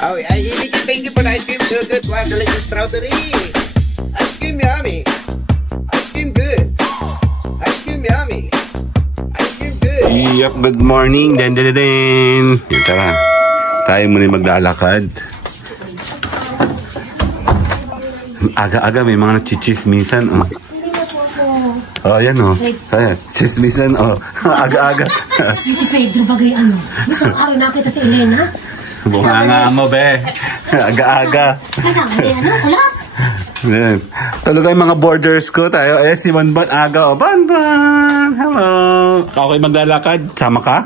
Oh, thank you for the ice cream. So good. Wow, delicious strawberry. Ice cream yummy. Ice cream good. Ice cream yummy. Ice cream good. Yep, good morning. Den. Yan, tara. Tayo muna maglalakad. Aga-aga may mga nachichismisan. Oh, yan oh. Ayan, chismisan oh. Aga-aga. Ay, si Pedro bagay ano. Isang araw nakita si Elena. Bunga nga mo, be. Aga-aga. Kasama niya, ano? Kulas. Yan. Tulog ay mga borders ko tayo. Eh, si Banban aga. Oh, Banban! Hello! Okay, maglalakad. Sama ka?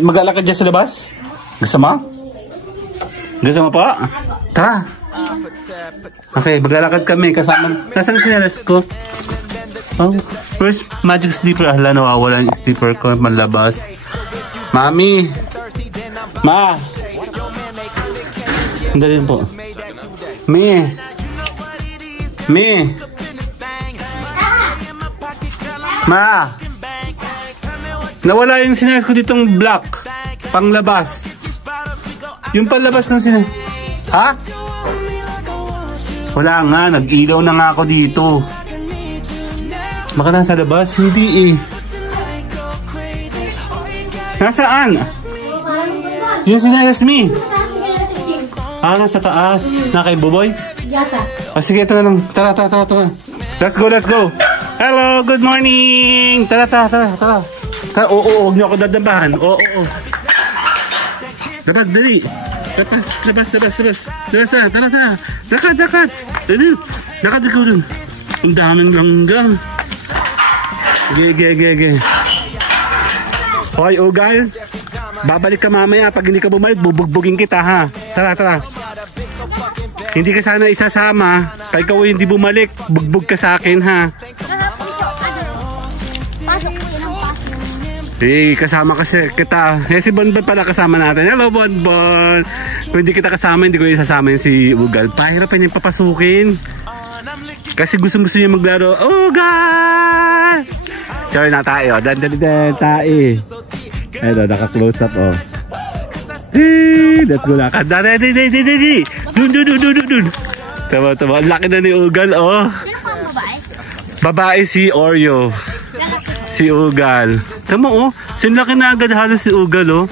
Maglalakad dyan sa labas? Gusto mo? Gusto mo po? Tara! Okay, maglalakad kami. Kasama. Nasaan si Neres ko? Oh, where's magic slipper? Hala, nawawala yung slipper ko. Malabas. Mami! Ma! Andali rin po. Me! Ma! Nawala yung sinelas ko ditong black. Panglabas. Yung panlabas ng sinelas. Ha? Wala nga. Nag-ilaw na nga ako dito. Baka nasa labas? Hindi eh. Nasaan? Yung sinelas me. Ah, nasa taas. Na kay Buboy? Yata. Ah, sige, ito na lang. Tara. Let's go. Hello, good morning. Tara. Oo, huwag niyo ako dadabahan. Oo. Dapat, dali. Labas na. Tara. Lakad. Dali. Lakad ikaw dun. Ang daming langgang. Ge. Hoy, Ugal. Babalik ka mamaya. Pag hindi ka bumalik, bubugbugin kita, ha? Tara. Hindi ka sana isasama. Pag ikaw hindi bumalik, bugbog ka sa akin, ha? Eh, kasama kasi kita. Eh, si Bonbon pala kasama natin. Hello, Bonbon. Kung hindi kita kasama, hindi ko isasama yun si Ugal. Pahirapan niyang papasukin. Kasi gusto niya maglaro. Ugal! Sorry na tayo. Dan, tayo. Ayun, naka-close up, oh. Let's go lakad. Dali. Dun. Tama. Ang laki na ni Ugal, oh. Babae si Oreo. Si Ugal. Tama, oh. Sinlaki na agad halos si Ugal, oh.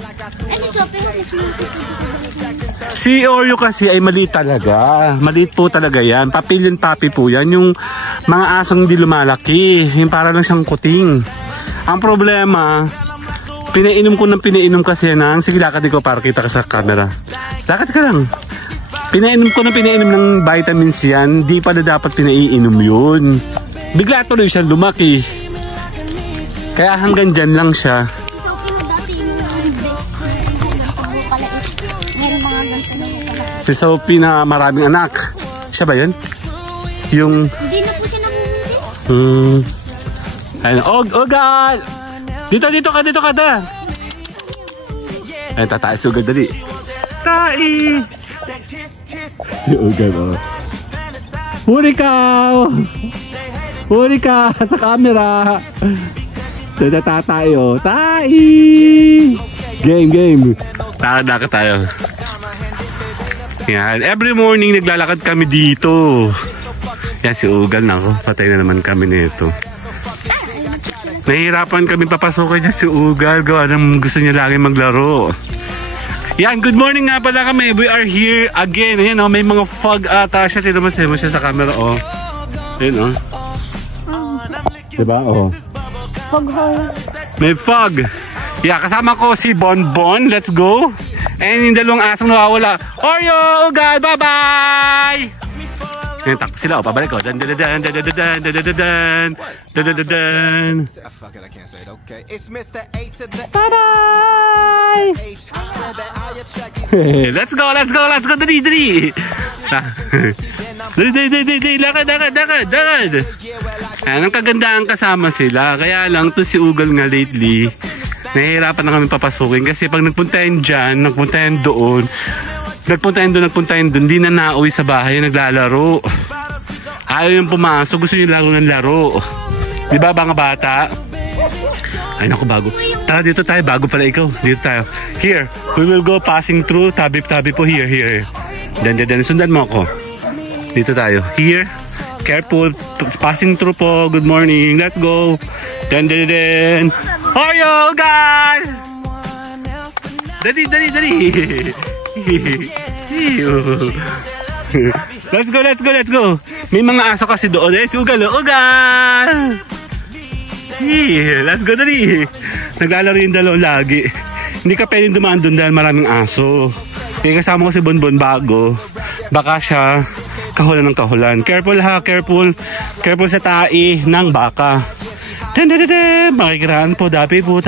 Si Oreo kasi ay maliit talaga. Maliit po talaga yan. Papillion puppy po yan. Yung mga asong hindi lumalaki. Yung para lang siyang kuting. Ang problema, pinainom kasi yan. Sige, lakad ko para kita ka sa camera. Lakad ka lang. Pinainom ng vitamins yan. Di pala dapat pinaiinom yun. Bigla tuloy siya lumaki. Kaya hanggang dyan lang siya. Si Sophie na maraming anak. Siya ba yun? Yung... Hindi na po siya nakuhuli. Ayun. Ugal! Dito ka da. Ayun, tataas si Ugal, dali. Tai! Si Ugal, oh. Huli ka sa camera. Dada tayo. Tai! Game. Lakad tayo. Yan. Every morning naglalakad kami dito. Yan si Ugal na ako. Patay na naman kami nito. Nahihirapan kami papasukin niya si Ugal. Gawa ng gusto niya lagi maglaro. Yan. Good morning nga pala kami. We are here again. Ayan, oh, may mga fog ata siya. Tino mo siya sa camera. Oh. Ayan, oh. Diba? Oh. Fog hole. May fog. Yeah, kasama ko si Bonbon. Let's go. And yung dalawang asong nawawala. Oreo, Ugal, bye-bye! Ngayon, takpo sila. O, pabalik ko. Dan. Bye-bye! Let's go. Dali. Dali. Lakad. Ang kagandaan kasama sila. Kaya lang, to si Ugal nga lately, nahihirapan na kami papasukin kasi pag nagpuntahin dyan, nagpuntahin doon, hindi na nauwi sa bahay, naglalaro. Ayaw yung pumasok, gusto yung laro ng laro. Diba mga bata? Ay naku, bago. Tara, dito tayo. Bago pala ikaw. Dito tayo. Here, we will go passing through. Tabi po. Here. Dan. Sundan mo ako. Dito tayo. Here. Careful. Passing through po. Good morning. Let's go. Dan. Oreo, guys! Dali. Let's go. May mga aso kasi doon. Ugal. Let's go, dali. Naglalaro yung dalawang lagi. Hindi ka pwedeng dumaan doon dahil maraming aso. Kaya kasama ko si Bonbon bago. Baka siya kahulan ng kahulan. Careful ha, careful. Careful sa tae ng baka. Makikiraan po, tabi po.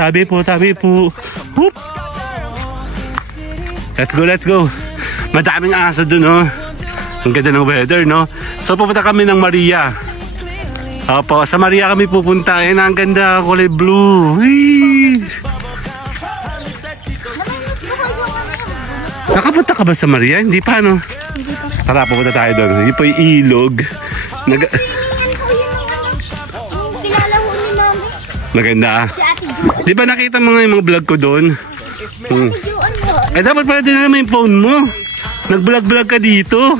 Whoop. Let's go. Madaming aso doon, oh. Ang ganda ng weather, no? So, pupunta kami ng Maria. Opo, sa Maria kami pupunta. Ayan, ang ganda, kulay blue. Whee! Nakapunta ka ba sa Maria? Hindi pa, no? Tara, pupunta tayo doon. Hindi po yung ilog. Maganda. Di ba nakita mo nga yung mga vlog ko doon? Dapat pala din naman yung phone mo. Nag-vlog ka dito.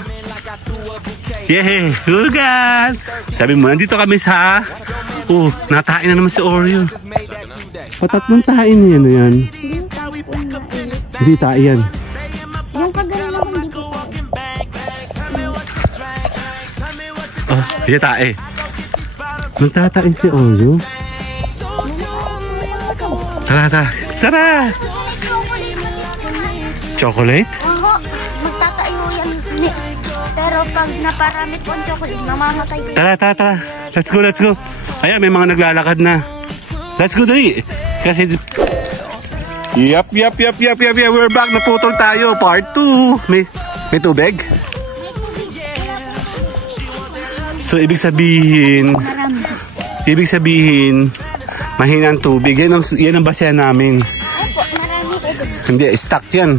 Yeah, lugan. Sabi mo, nandito kami sa... natain na naman si Oreo. Patatlong tain yan, yan. Hindi tain yan. Yung kagano naman dito. Hindi tae. Magtatain si Oreo. Tara! Chocolate? Oo, magtatayo yan. Pero pag naparami po ang chocolate, mamamatay. Tara. Let's go. Ayan, may mga naglalakad na. Let's go, dali. Kasi... Yup. We're back. Naputol tayo. Part 2. May tubig? So, ibig sabihin... mahina ang tubig. Yan ang basehan namin. Ay po, marami. Hindi, stuck yan.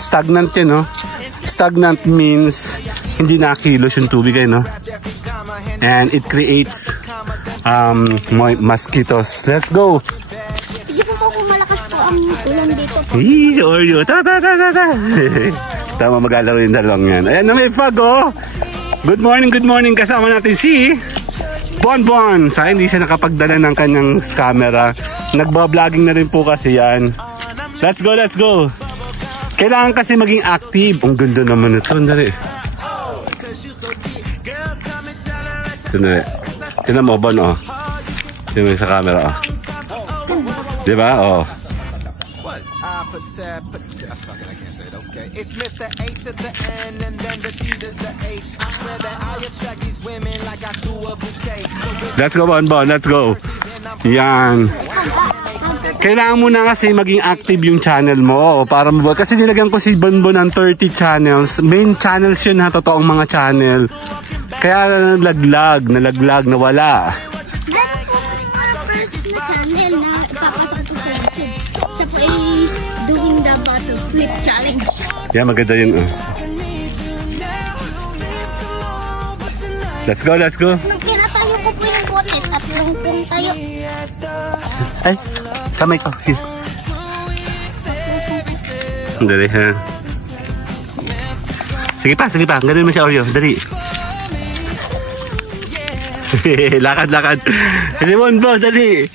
Stagnant yan, no? Stagnant means hindi nakilos yung tubig, no? And it creates mosquitoes. Let's go! Sige po kung malakas po ang ulan dito po. Oreo! Ta! Tama, mag-alaro yung dalawang yan. Ayan na, may fog, oh! Good morning. Kasama natin si Bonbon. Sa hindi siya nakapagdala ng kanyang camera. Nagba-vlogging na rin po kasi yan. Let's go! Kailangan kasi maging active. Ang ganda naman ito. Dali. Tinan mo, Bon, oh. Tinan mo sa camera, oh. Diba? Oh. Let's go, Bon. Let's go. Yan. Kailangan mo na kasi maging active yung channel mo para kasi nilagyan ko si Bonbon ng 30 channels. Main channels yun ha, totoong mga channel. Kaya nalaglag, nawala. Meron po first na channel na ipapasok ko sa YouTube. Siya po ay doing the bottle flip challenge. Yeah, maganda yun. Let's go. Nung pinatayo ko po yung bote, tatlong pong tayo. Ay, samay ko. Dali ha. Sige pa. Ganun mo siya, Oreo. Dali. Lakad. Si Bonbon, dali.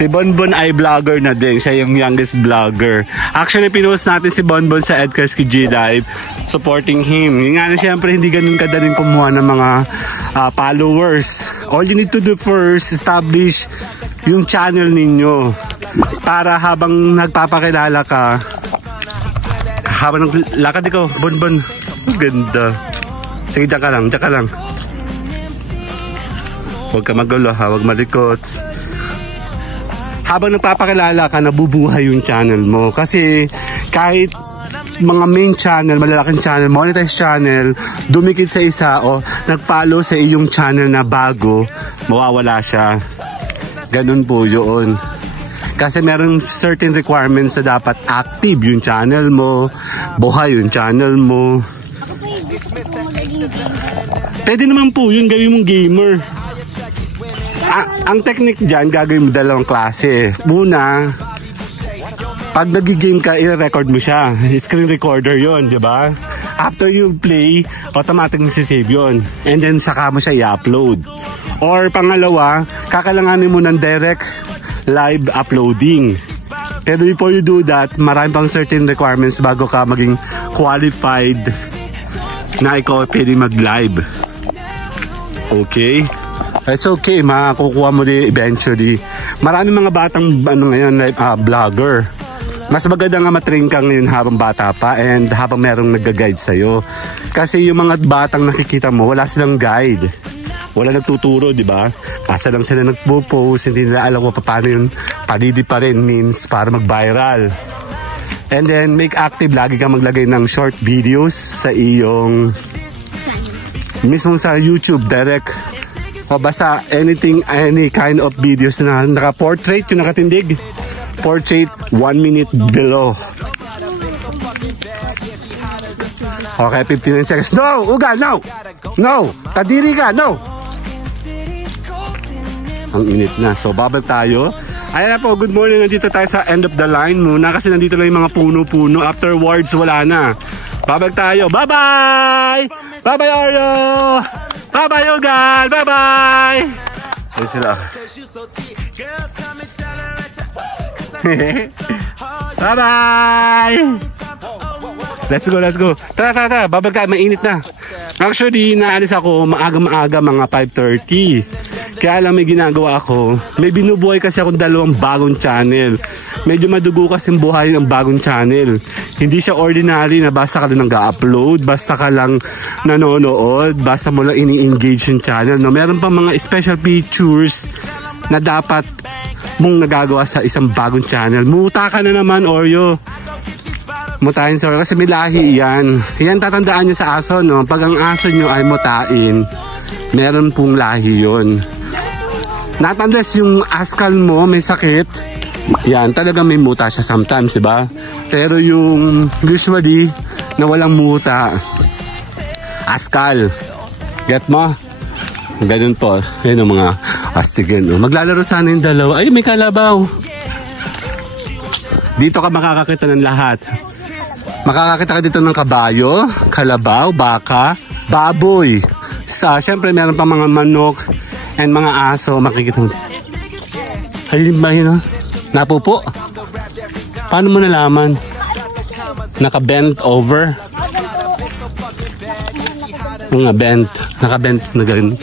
Si Bonbon ay vlogger na din. Siya yung youngest vlogger. Actually, pinost natin si Bonbon sa Edkarski G Live supporting him. Yung nga na siyempre, hindi ganun kadaling kumuha ng mga followers. All you need to do first, establish yung channel ninyo. Para habang nagpapakilala ka, habang naglakad ikaw, Bonbon, ganda. Sige, dyan ka lang. Huwag ka magulo ha, huwag malikot. Habang nagpapakilala ka, nabubuhay yung channel mo. Kasi kahit mga main channel, malalaking channel, monetized channel, dumikit sa isa o nag-follow sa iyong channel na bago, mawawala siya. Ganun po yun. Kasi meron certain requirements na dapat active yung channel mo, buhay yung channel mo. Pwede naman po yun, gawin mong gamer. Ang technique dyan, gagawin mo dalawang klase. Muna, pag nag-game ka, i-record mo siya. Screen recorder yon, di ba? After you play, automatic masisave yun. And then, saka mo siya i-upload. Or pangalawa, kakalanganin mo ng direct live uploading. Pero before you do that, marami pang certain requirements bago ka maging qualified na ikaw pwede mag-live. Okay? It's okay, makukuha mo din eventually. Marami mga batang ngayon, vlogger. Mas maganda nga matrain ka ngayon habang bata pa and habang merong nag-guide sa'yo. Kasi yung mga batang nakikita mo, wala silang guide. Wala nagtuturo, di ba? Basta lang sila nagpo-post, hindi nila alam kung paano yung padidi pa rin means para mag-viral. And then, make active, lagi kang maglagay ng short videos sa iyong mismo sa YouTube, direct. O basta anything, any kind of videos na naka-portrait, yung nakatindig. Portrait 1 minute below. Okay, 59 seconds. No! Ugal, no! No! Kadiri ka, no! Ang init na. So, babal tayo. Ayan na po, good morning. Nandito tayo sa end of the line muna kasi nandito lang yung mga puno-puno. Afterwards, wala na. Babal tayo. Bye-bye! Bye-bye, Oreo! Bye-bye, Ugal! Bye-bye! Ayan sila. Bye-bye! Let's go, let's go. Tara. Babal ka, mainit na. Actually, naalis ako maaga-maaga, mga 5:30. Kaya alam, may ginagawa ako. May binubuhay kasi akong dalawang bagong channel. Medyo madugo kasing buhay ng bagong channel. Hindi siya ordinary na basta ka lang nag-upload, basta ka lang nanonood, basta mo lang ini-engage yung channel. No? Meron pa mga special features na dapat mong nagagawa sa isang bagong channel. Muta ka na naman, Oreo. Mutahin, sorry, kasi may lahi yan. Yan, tatandaan nyo sa aso, no? Pag ang aso nyo ay mutain, meron pong lahi yun. Not unless yung askal mo may sakit, yan, talagang may muta siya sometimes, diba? Pero yung usually, na walang muta, askal. Get mo? Ganun po. Yan ang mga astigan. Maglalaro sana yung dalawa. Ay, may kalabaw. Dito ka makakakita ng lahat. Makakakita ka dito ng kabayo, kalabaw, baka, baboy. Siyempre, meron pa mga manok and mga aso. Makikita mo. Ayun ba yun, oh? Napupo. Paano mo nalaman? Naka-bent over? Mga bent. Naka-bent na ganun.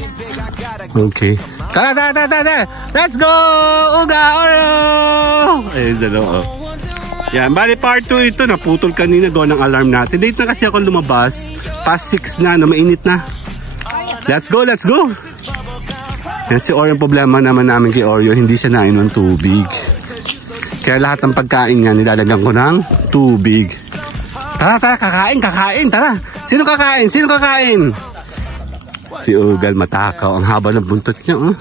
Okay. Tara! Let's go! Uga! Oreo! Ayun, dalawa. Yan, bali part 2 ito. Naputol kanina gawa ng alarm natin. Late na kasi ako lumabas. Past 6 na, no? Mainit na. Let's go! Yan si Oreo, problema naman namin kay Oreo. Hindi siya nainom ng tubig. Kaya lahat ng pagkain niya, nilalagyan ko ng tubig. Tara, kakain, tara. Sino kakain? Si Ugal, matakaw. Ang haba ng buntot niya, oh.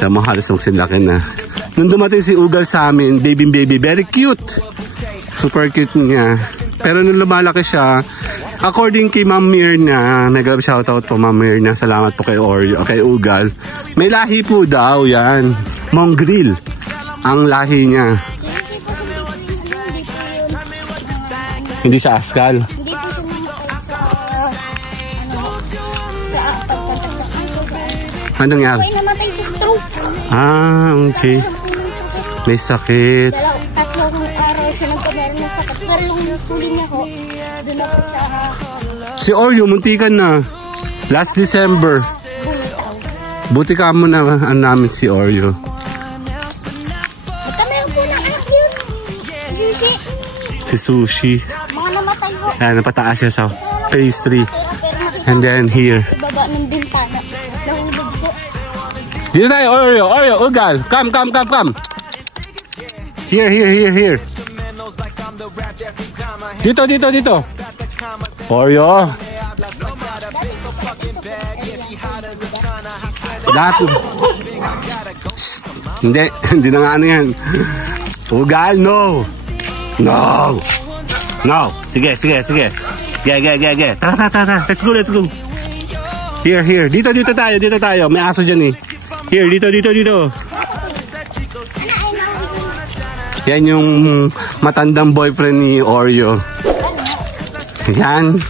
Tama, halos magsilakin na. Nung dumating si Ugal sa amin, baby, very cute. Super cute niya. Pero nung lumalaki siya, according kay Ma'am Mirna, mega shoutout po Ma'am Mirna, salamat po kay Oreo, kay Ugal. May lahi po daw yan. Mongrel ang lahi niya. Hindi sa askal. Anong nangyari? Ay, namatay sa stroke. Ah, okay. May sakit. Tatlong araw siya nagkameron ng sakit. Pero yung huli niya ko, doon ako siya. Si Oreo, muntikan na. Last December. Buti ka mo na namin si Oreo. Nagkameron po na anak yun. Sushi. Si Sushi. Mga namatay ko. Ayan, napataas siya sa phase 3. And then here. Baba ng bintana. Nahulog ko. Dito tayo, Oreo, Ugal. Come. Here. Dito. Oreo. Lahat. Hindi na nga ano yan. Ugal, no. Sige. Ge. Tara. Let's go. Here. Dito tayo. May aso dyan eh. Here, dito. Yan yung matandang boyfriend ni Oreo. Yan.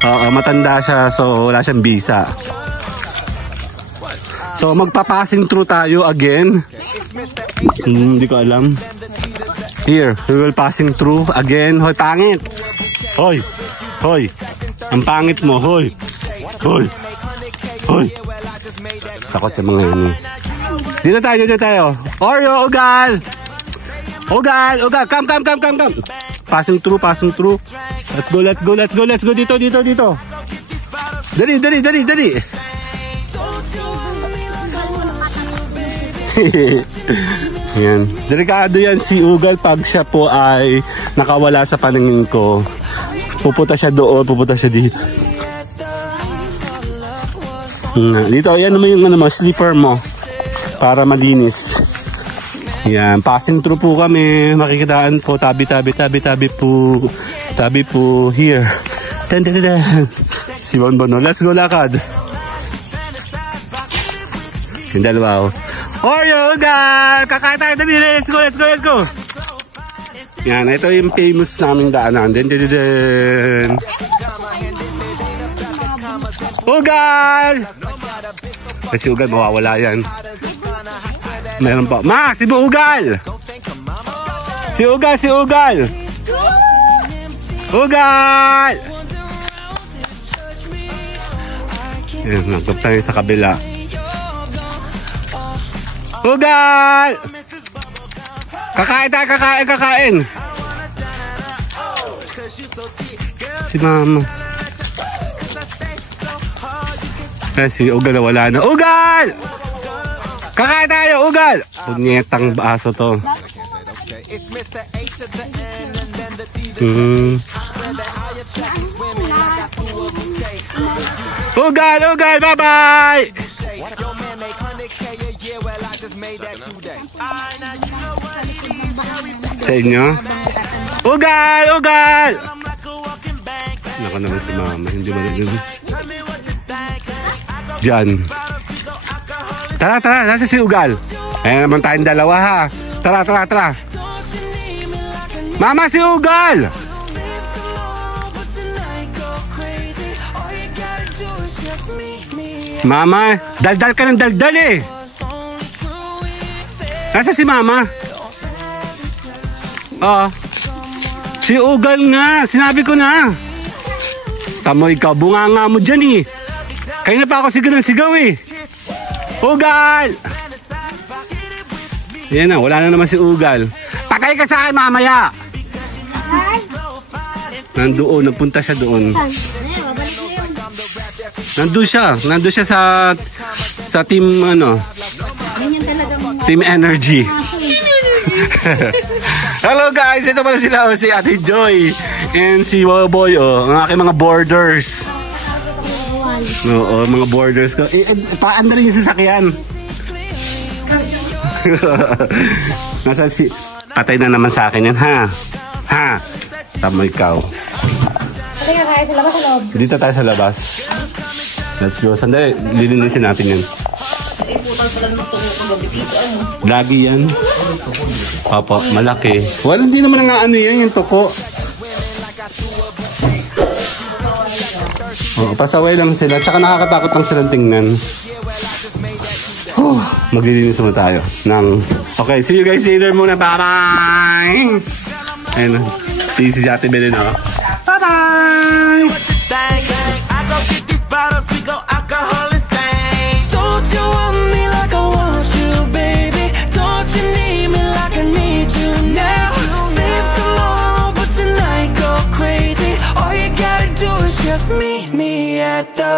Oo, matanda siya, so wala siyang visa. So magpa-passing through tayo again. Hindi ko alam. Here, we will passing through again. Hoy, pangit. Hoy. Ang pangit mo, hoy. Takot yung mga ano. Dito tayo. Oreo, Ugal, come. Passing through. Let's go. Dito. Dali. Yan. Delikado yan si Ugal pag siya po ay nakawala sa paningin ko. Pupunta siya doon, dito. Dito, yan naman yung slipper mo para malinis. Yan, passing through po kami. Makikitaan po, tabi po here. Si Bonbon, let's go lakad. Yung dalawa, Oreo, Ugal! Kakain tayo, dali, let's go. Yan, ito yung famous naming daanan. Ugal! Kasi Ugal, mawawala yan. Meron pa. Ma, si Ugal! Si Ugal! Yan, nagtap tayo sa kabila. Ugal! Kakain. Si Mama. Si Ugal na wala na. Ugal! Kakain tayo, Ugal! Punyetang aso to. Ugal, bye-bye! Sa inyo? Ugal! Naka naman si Mama, hindi mo na dun. Diyan. Tara, nasa si Ugal. Ayan naman tayong dalawa ha. Tara. Mama, si Ugal! Mama, daldal ka ng daldal eh. Nasa si Mama? Si Ugal nga, sinabi ko na. Tamoy ka, bunganga mo dyan eh. Kaya na pa ako sigaw eh. Ugal! Yan na, wala na naman si Ugal. Takay ka sa akin mamaya. Nandoon, nagpunta siya doon. Nandun siya sa team Team Energy. Hello guys, ito pala sila si Ate Joy and si Boy, ang aking mga boarders. Oo, mga boarders ko. Paanda rin yung sasakyan. Nasa patay na naman sa akin yan, ha? Tama ikaw. Teka, tayo sa labas, sa loob. Dito tayo sa labas. Let's go. Sandali, lilinisin natin yan. Lagi yan. Papa, malaki. Well, hindi naman nga yan, yung toko. Pasaway lang sila. Tsaka nakakatakot lang silang tingnan. Maglilinis mo tayo. Okay, see you guys later muna. Bye-bye! Ayun. Easy si Ate Belen, Bye-bye! Don't you want me like I want you, baby? Don't you need me like I need you now? Save tomorrow, but tonight go crazy. All you gotta do is just meet me at the